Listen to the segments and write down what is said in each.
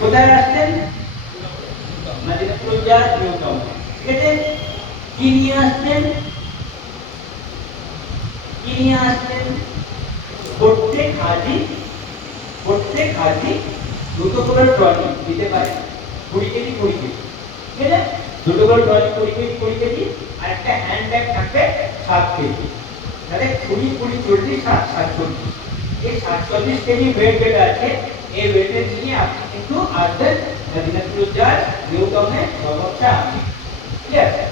কোথায় আসছেন? মদিনাতুল জার নিউ টাউন। ঠিক আছে, কি নিয়ে আসছেন? কি নিয়ে আসছেন? প্রত্যেক হাজি দুটো করে ট্রলি দিতে পারে, 20 কেজি 20 কেজি। ঠিক আছে, দুটো করে ট্রলি 20 কেজি 20 কেজি, আর একটা হ্যান্ড ব্যাগ থাকবে 7 কেজি। তাহলে 20 20 40 7 47। এই 47 কেজি ওয়েট যেটা আছে, এই ওয়েটের নিয়ে আপনি কিন্তু আসবেন মদিনাতুল জার নিউ টাউনে সমস্যা আছে। ঠিক আছে,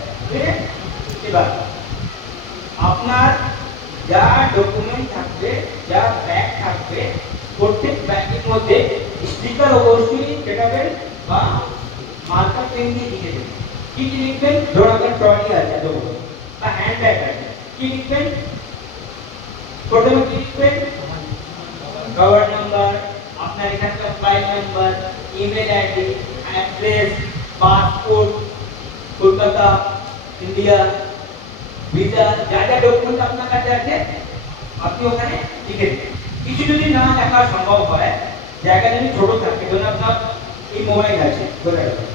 এবার আপনার যা ডকুমেন্ট থাকবে, যা ব্যাগ থাকবে, প্রত্যেক ব্যাগের মধ্যে স্টিকার অবশ্যই চেটাবেন বা মার্কার পেন দিয়ে লিখে দেবেন। কি কি লিখবেন? ধরুন আপনার ট্রলি আছে বা হ্যান্ড ব্যাগ আছে, কি লিখবেন? প্রথমে কি লিখবেন? কভার নাম্বার, আপনার এখানকার file number, email ID, address, passport, Kolkata, India, visa, যা যা ডকুমেন্ট আপনার কাছে আছে আপনি ওখানে লিখে দিন। কিছু যদি না লেখা সম্ভব হয়, জায়গা যদি ছোট থাকে, ধরুন আপনার এই মোবাইল আছে, ধরে রাখুন,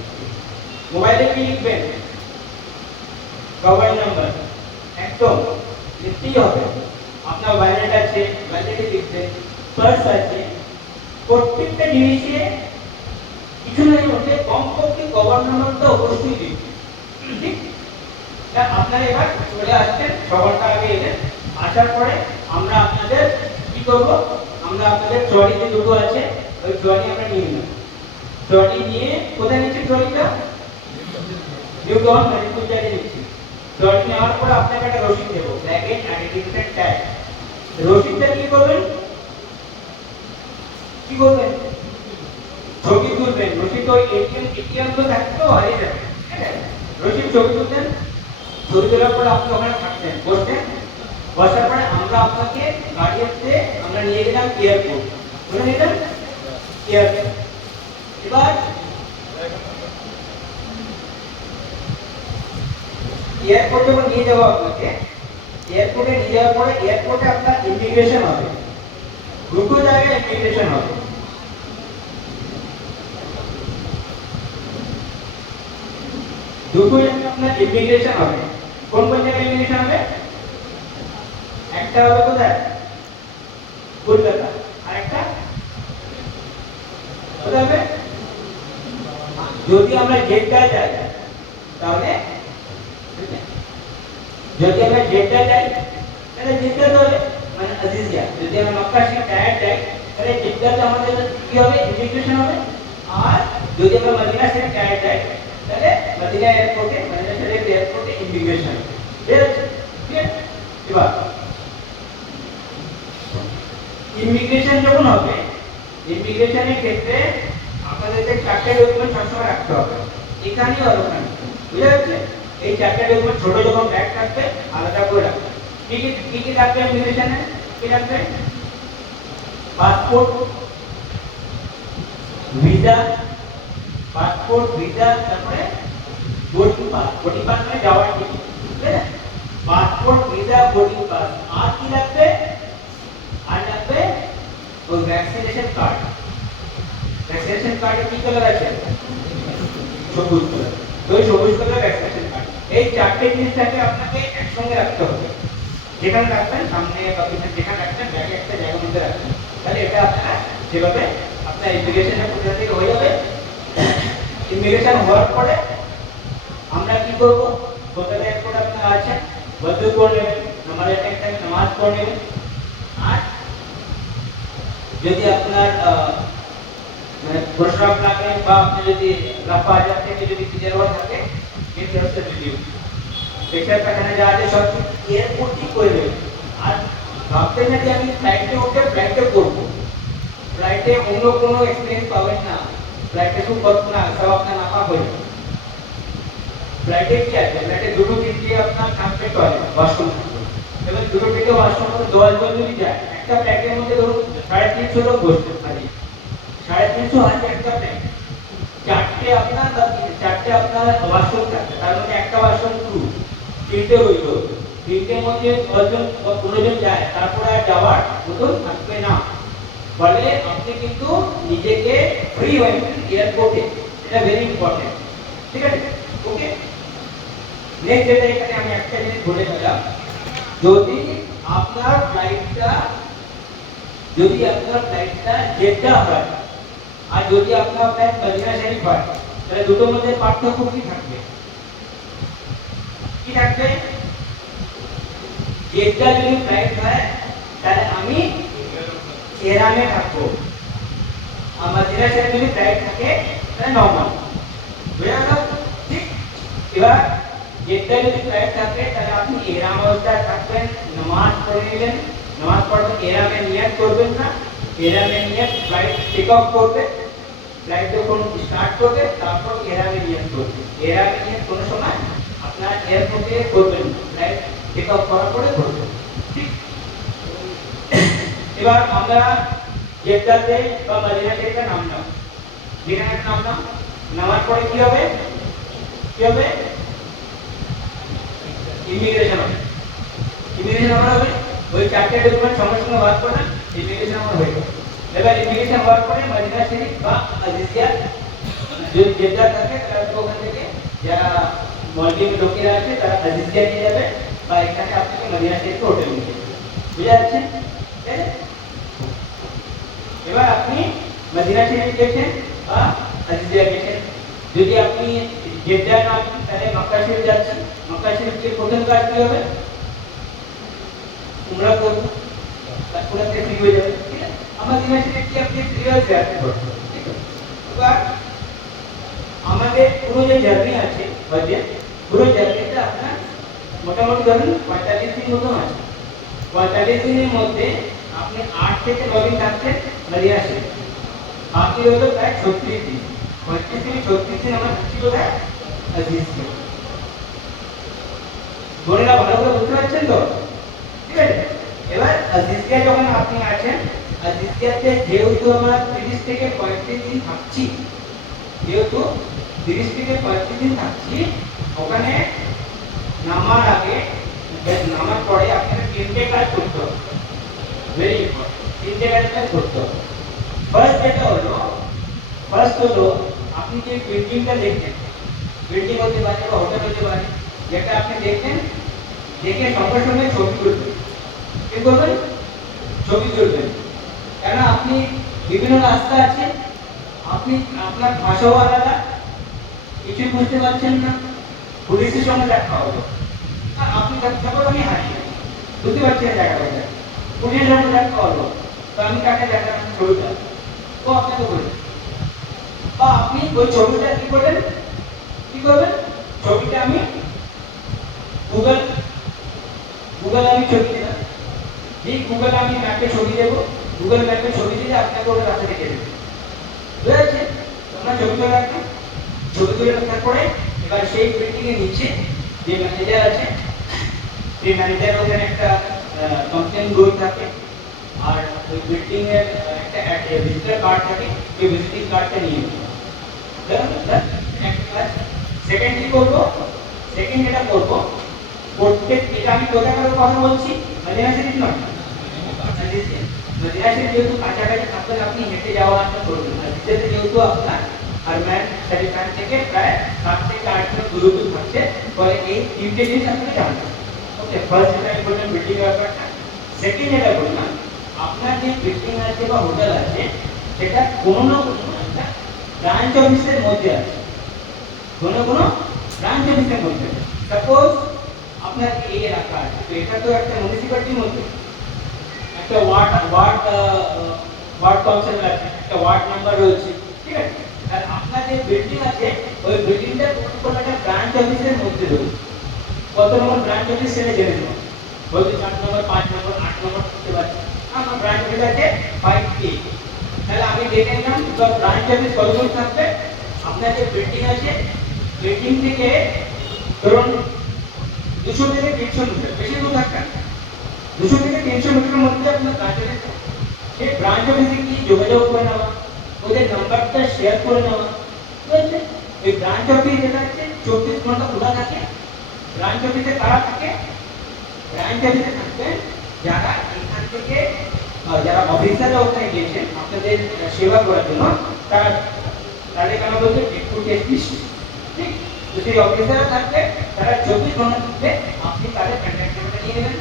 মোবাইলে কি লিখবেন? কভার নাম্বার একদম লিখতেই হবে। আপনার ওয়ালেট আছে, ওয়ালেটে লিখবেন, পার্স আছে, প্রত্যেকটা জিনিসে কিছু না হলে কমপক্ষে কভার নাম্বারটা অবশ্যই লিখবেন। ঠিক, আপনারা এবার চলে আসছেন, সবারটা আগে এলেন। আসার পরে আমরা আপনাদের কি করব? আমরা আপনাদের ট্রলি যে দুটো আছে, ওই ট্রলি আমরা নিয়ে নিলাম। ট্রলি নিয়ে কোথায় নিচ্ছি? ট্রলিটা নিউ টাউন মদিনাতুল জারে নিচ্ছি। ট্রলি নেওয়ার পর আপনাকে একটা রসিদ দেবো, ব্যাগেজ আইডেন্টিফিকেশন ট্যাগ। রসিদটা কি করবেন? কি করবেন? ছবি তুলবেন। রসিদ ওই এটিএম তো থাকতো, হারিয়ে যাবে। ঠিক আছে, রসিদ ছবি তুলবেন। ছবি তোলার পর আপনি ওখানে থাকতেন, বসতেন। বসার পরে আমরা আপনাকে গাড়িতে আমরা নিয়ে গেলাম এয়ারপোর্ট। কোথায় নিলাম? এয়ারপোর্ট। এবার এয়ারপোর্টে যখন নিয়ে যাবো আপনাকে, এয়ারপোর্টে নিয়ে যাওয়ার পরে এয়ারপোর্টে আপনার ইমিগ্রেশন হবে। দুটো জায়গায় ইমিগ্রেশন হবে। দুটো জায়গায় আপনার ইমিগ্রেশন হবে। কোন কোন জায়গায় ইমিগ্রেশন হবে? একটা হবে কোথায়? কলকাতা। আর একটা কোথায় হবে? যদি আমরা জেদ্দায় যাই তাহলে, যদি আমরা জেদ্দায় যাই তাহলে জেদ্দাতে হবে মানে আজিজিয়া। যদি আমরা মক্কা শরীফ ডাইরেক্ট যাই তাহলে জেদ্দাতে আমাদের কি হবে? ইমিগ্রেশন হবে। আর যদি আমরা মদিনা শরীফ ডাইরেক্ট যাই তাহলে মদিনা এয়ারপোর্টে, মদিনা শরীফ এয়ারপোর্টে ইমিগ্রেশন। ঠিক আছে, ঠিক আছে। এবার ইমিগ্রেশন যখন হবে, ইমিগ্রেশনের ক্ষেত্রে আপনাদের চারটে ডকুমেন্ট সবসময় রাখতে হবে, এখানে আর ওখানে। বুঝা যাচ্ছে? এই চারটে ডকুমেন্ট ছোট যখন ব্যাগ থাকবে আলাদা করে রাখবে। কি কি রাখবে ইমিগ্রেশনে? কি রাখবে? পাসপোর্ট, ভিসা, পাসপোর্ট, ভিসা, তারপরে বোর্ডিং পাস। বোর্ডিং পাস মানে যাওয়ার টিকিট। ঠিক আছে, পাসপোর্ট, ভিসা, বোর্ডিং পাস। আর কি লাগবে? আর লাগবে ওই ভ্যাকসিনেশন কার্ড। ভ্যাকসিনেশন কার্ডে কি কালার আছে? সবুজ কালার। তো ওই সবুজ কালার ভ্যাকসিনেশন কার্ড। এই চারটে জিনিসটাকে আপনাকে একসঙ্গে রাখতে হবে। যেখানে রাখবেন, সামনে বা পিছনে যেখানে রাখবেন, ব্যাগে একটা জায়গার মধ্যে রাখবেন। তাহলে এটা আপনারা যেভাবে আপনার ইমিগ্রেশনের প্রক্রিয়া থেকে হয়ে যাবে। ইমিগ্রেশন হওয়ার পরে আমরা কি করব? কলকাতা এয়ারপোর্ট আপনারা আছেন, বদল করে নেবেন, নামাজের টাইমে নামাজ পড়ে নেবেন। আর যদি আপনার মানে প্রস্রাব লাগে বা আপনি যদি রাফা আজাদ থেকে যদি ক্লিয়ার হওয়া থাকে, এই ব্যবস্থা রিলিউ পেশাব পায়খানা যা আছে সব এয়ারপোর্টই করে দেবেন। আর ভাবতেন না যে আমি ফ্লাইটে উঠে ফ্লাইটে করবো, ফ্লাইটে অন্য কোনো এক্সপিরিয়েন্স পাবেন না। ফ্লাইটে খুব কষ্ট না, সব আপনার নাপা হয়ে যাবে। ফ্লাইটে কি আছে? ফ্লাইটে দুটো তিনটে আপনার থাকবে টয়লেট, ওয়াশরুম থাকবে। এবার দুটো তিনটে ওয়াশরুম মধ্যে 10 জন যদি যায়, একটা ফ্লাইটের মধ্যে ধরুন 350 লোক বসবে খালি। 350 হাজার একটা ফ্লাইট, চারটে আপনার ওয়াশরুম থাকবে। তার মধ্যে একটা ওয়াশরুম টু, তিনটে হইল। তিনটের মধ্যে 10 জন বা 15 জন যায়, তারপরে আর যাওয়ার মতন থাকবে না। ফলে আপনি কিন্তু নিজেকে ফ্রি হয়ে এয়ারপোর্টে, এটা ভেরি ইম্পর্টেন্ট, ঠিক আছে? ওকে, নেক্সট যেটা এখানে আমি একটা জিনিস বলে দিলাম, যদি আপনার ফ্লাইটটা জেদ্দা হয় আর যদি আপনার ফ্লাইট মদিনা শরীফ হয়, তাহলে দুটোর মধ্যে পার্থক্য কি থাকবে? কি থাকবে? জেদ্দা যদি ফ্লাইট হয় তাহলে আমি এরামে থাকবো, আর মদিনা শরীফ যদি ফ্লাইট থাকে তাহলে নরমাল, বুঝা গেল? ঠিক, এবার জেদ্দা যদি ফ্লাইট থাকে তাহলে আপনি এরাম অবস্থায় থাকবেন, নামাজ পড়ে নেবেন, নামাজ পড়বেন, এরামে নিয়ত করবেন না, এরামে নিয়ত ফ্লাইট টেক অফ করবে, ফ্লাইট যখন স্টার্ট করবে তারপর এরামে নিয়ত করবে, এরামে নিয়ত কোনো সময় আপনার এয়ারপোর্টে করবেন না, ফ্লাইট টেক অফ করার পরে করবেন, ঠিক? এবার আমরা জেদ্দাতে বা মদিনা শরীফে নামলাম, যেখানে নামলাম, নামার পরে কি হবে? কি হবে? ইমিগ্রেশন হবে, ইমিগ্রেশন হবে, ওই চারটে ডকুমেন্ট সঙ্গে সঙ্গে ভাগ করে ইমিগ্রেশন হয়ে যাবে। এবার ইমিগ্রেশন হওয়ার পরে মদিনা শরীফ বা আজিজিয়া যদি জেদ্দা থাকে তাহলে ওখান থেকে যারা মলদ্বীপে লোকেরা আছে তারা আজিজিয়া নিয়ে যাবে বা এখানে আপনাকে মদিনা শরীফে হোটেল নিয়ে যাবে, বুঝা যাচ্ছে? ঠিক আছে, এবার আপনি মদিনা শরীফ গেছেন বা আজিজিয়া গেছেন, যদি আপনি জেদ্দা না আসেন তাহলে মক্কা শরীফ যাচ্ছেন, মক্কা শরীফ গিয়ে প্রথম কাজ কি হবে? উমরা করবো, তারপরে ফ্রি হয়ে যাবে, ঠিক আছে? আমার মদিনা শরীফ কি আপনি ফ্রি হয়ে যাবেন, ঠিক আছে? এবার আমাদের পুরো যে জার্নি আছে হজের, পুরো জার্নিটা আপনার মোটামুটি ধরুন 45 দিন মতো আছে, 45 দিনের মধ্যে আপনি 8 থেকে 9 দিন থাকছেন মদিনা শরীফ, বাকি হলো প্রায় 36 দিন, 35 থেকে 36 দিন আমার ছিল কোথায়? আজিজিয়া। বোনেরা ভালো করে বুঝতে পারছেন তো? ঠিক আছে, এবার আজিজিয়া যখন আপনি আছেন, আজিজিয়াতে যেহেতু আমরা 30 থেকে 35 দিন থাকছি, যেহেতু 30 থেকে 35 দিন থাকছি, ওখানে নামার আগে নামার পরে আপনাকে তিনটে কাজ করতে হবে, ভেরি ইম্পর্টেন্ট, তিনটে কাজ করতে হবে। ফার্স্ট হলো আপনি যে বিল্ডিংটা দেখছেন, বিল্ডিং হতে পারে বা হোটেল হতে পারে, যেটা আপনি দেখছেন, দেখে সঙ্গে সঙ্গে ছবি তুলবেন। কি করবেন? ছবি তুলবেন, কেন আপনি বিভিন্ন রাস্তা আছে, আপনি আপনার ভাষাও আলাদা, কিছু বুঝতে পারছেন না, পুলিশের সঙ্গে দেখা হলো, আপনি সাপোজ আমি হারিয়ে বুঝতে পারছি না জায়গা কোথায়, পুলিশের সঙ্গে দেখা হলো, তো আমি তাকে দেখালাম ছবিটা, তো আপনাকে বলবেন, বা আপনি ওই ছবিটা কি করবেন? ছবিটা আমি গুগল আমি ছবি দিলাম, যেই গুগল আমি ম্যাপে ছবি দেবো, গুগল ম্যাপে ছবি দিলে আপনাকে ওটা রাস্তা দেখে দেবে, বুঝা যাচ্ছে? আপনার ছবি তুলে রাখবেন, ছবি তুলে রাখার পরে এবার সেই বিল্ডিং এর নিচে যে ম্যানেজার আছে, সেই ম্যানেজার ওখানে একটা কমপ্লেন বই থাকে, আর ওই বিল্ডিং এর একটা ভিজিটর কার্ড থাকে, ওই ভিজিটিং কার্ডটা নিয়ে নেবেন। একটা কাজ। সেকেন্ড কি করবো? সেকেন্ড যেটা করবো, প্রত্যেক, এটা আমি কোথাকার কথা বলছি, মদিনা শরীফ নয়, মদিনা শরীফ যেহেতু কাছাকাছি থাকবেন, আপনি হেঁটে যাওয়া আসা করবেন, আর যেতে যেহেতু আপনার হারমান শরীফান থেকে প্রায় 7 থেকে 8 কিলো দূরত্ব থাকছে, ফলে এই তিনটে জিনিস আপনাকে জানতে হবে। ওকে, ফার্স্ট যেটা আমি বললাম বিল্ডিং ব্যাপারটা, সেকেন্ড যেটা বললাম আপনার যে বিল্ডিং আছে বা হোটেল আছে সেটা কোনো না কোনো একটা ব্রাঞ্চ অফিসের মধ্যে আছে, কোনো ব্রাঞ্চ অফিসের মধ্যে। সাপোজ আপনার এই এলাকা আছে, তো এটা তো একটা মিউনিসিপ্যালিটির মধ্যে, একটা ওয়ার্ড কাউন্সিল আছে, একটা ওয়ার্ড নাম্বার রয়েছে, ঠিক আছে? আর আপনার যে বিল্ডিং আছে ওই বিল্ডিংটা কোনো একটা ব্রাঞ্চ অফিসের মধ্যে রয়েছে। কত নম্বর ব্রাঞ্চ অফিস সেটা জেনে নেব, হয়তো 4 নম্বর, 5 নম্বর, 8 নম্বর হতে পারে, আমার ব্রাঞ্চ অফিস আছে 5A, তাহলে আমি দেখে নিলাম ব্রাঞ্চ অফিস কত দূর থাকবে। আপনার যে বিল্ডিং আছে, বিল্ডিং থেকে ধরুন 200 থেকে 300 মিটার, বেশি দূর থাকবে না, 200 থেকে 300 মিটারের মধ্যে আপনার ব্রাঞ্চ অফিস, সেই ব্রাঞ্চ অফিসে কি যোগাযোগ করে নেওয়া, ওদের নাম্বারটা শেয়ার করে নেওয়া, ঠিক আছে? এই ব্রাঞ্চ অফিস যেটা আছে 24 ঘন্টা খোলা থাকে। ব্রাঞ্চ অফিসে কারা থাকে? ব্রাঞ্চ অফিসে থাকবেন যারা এখান থেকে যারা অফিসাররা ওখানে গিয়েছেন আপনাদের সেবা করার জন্য, তারা তাদের কেন বলছে ডেপুটি এসপি, ঠিক? তো সেই অফিসাররা থাকবে, তারা 24 ঘন্টা থাকবে, আপনি তাদের কন্ট্যাক্ট নাম্বারটা নিয়ে নেবেন।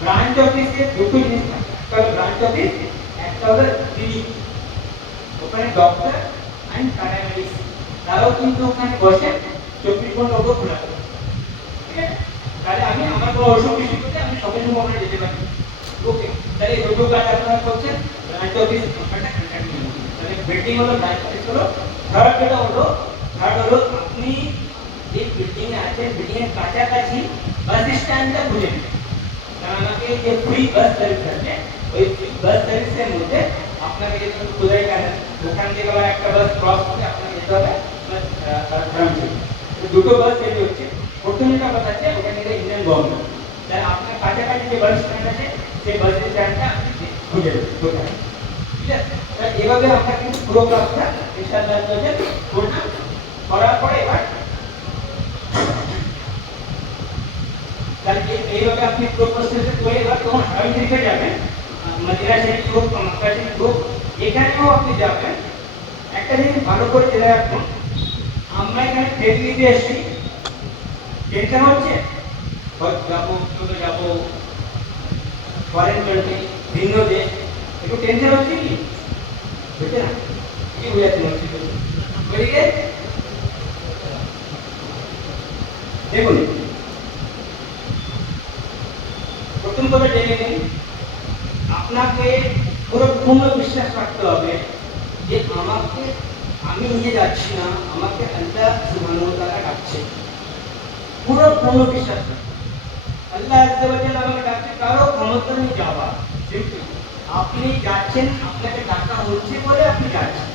ব্রাঞ্চ অফিসে দুটো জিনিস থাকে, একটা হলো ব্রাঞ্চ অফিস, একটা হলো ক্লিনিক। ওখানে ডক্টর অ্যান্ড প্যারামেডিক্স তারাও কিন্তু ওখানে বসে 24 ঘন্টা ওকে খোলা থাকে, ঠিক আছে? তাহলে আমি আমার কোনো অসুখ বিসুখ হলে আমি সঙ্গে সঙ্গে ওখানে যেতে পারি। ওকে, তাহলে এই দুটো কাজ আপনারা করছেন। ব্রাঞ্চ অফিস নাম্বারটা কন্ট্যাক্ট নিয়ে নেবেন। তাহলে বিল্ডিং হলো, ব্রাঞ্চ অফিস হলো। থার্ড হলো আপনি যে বিল্ডিং এ আছেন, বিল্ডিং এর কাছাকাছি বাস স্ট্যান্ডটা খুঁজে নেবেন। কারণ আমাকে যে ফ্রি বাস সার্ভিস আছে, ওই ফ্রি বাস সার্ভিসের মধ্যে আপনাকে যেতে হবে কোথায় গেলেন, ওখান থেকে আবার একটা বাস ক্রস করে আপনাকে যেতে হবে ব্রাঞ্চে। দুটো বাস তৈরি হচ্ছে। প্রথম যেটা বাস আছে ওখানে গেলে ইন্ডিয়ান গভর্নমেন্ট, তাহলে আপনার কাছাকাছি যে বাস স্ট্যান্ড আছে সেই বাস স্ট্যান্ডটা আপনি খুঁজে নেবেন কোথায়, ঠিক আছে? তাহলে এভাবে আমরা কিন্তু পুরো কাজটা ইনশাআল্লাহ করলাম। করার পরে এবার তাহলে এইভাবে আপনি পুরো প্রসেসে করে এবার যখন হারাম শরীফে যাবেন, মদিনা শরীফ হোক বা মক্কা শরীফ হোক, এখানেও আপনি যাবেন, একটা জিনিস ভালো করে জেনে রাখুন, আমরা এখানে ট্রেন নিতে এসেছি, টেনশন হচ্ছে যাবো চলে যাবো ফরেন কান্ট্রি, ভিন্ন দেশ, একটু টেনশন হচ্ছে কি? হচ্ছে না? কি বুঝাচ্ছেন হচ্ছে? ওইদিকে দেখুন, প্রথম কথা জেনে নিন, আপনাকে পুরো পূর্ণ বিশ্বাস রাখতে হবে যে আমি নিজে যাচ্ছি না, আমাকে আল্লাহ সুবহানাহু ওয়া তাআলা ডাকছে। পুরো পূর্ণ বিশ্বাস রাখুন। আল্লাহ আজ্জা ওয়া জাল্লা আমাকে ডাকছে, কারো ক্ষমতা নেই যাওয়া। সিম্পল, আপনি যাচ্ছেন, আপনাকে ডাকা হচ্ছে বলে আপনি যাচ্ছেন।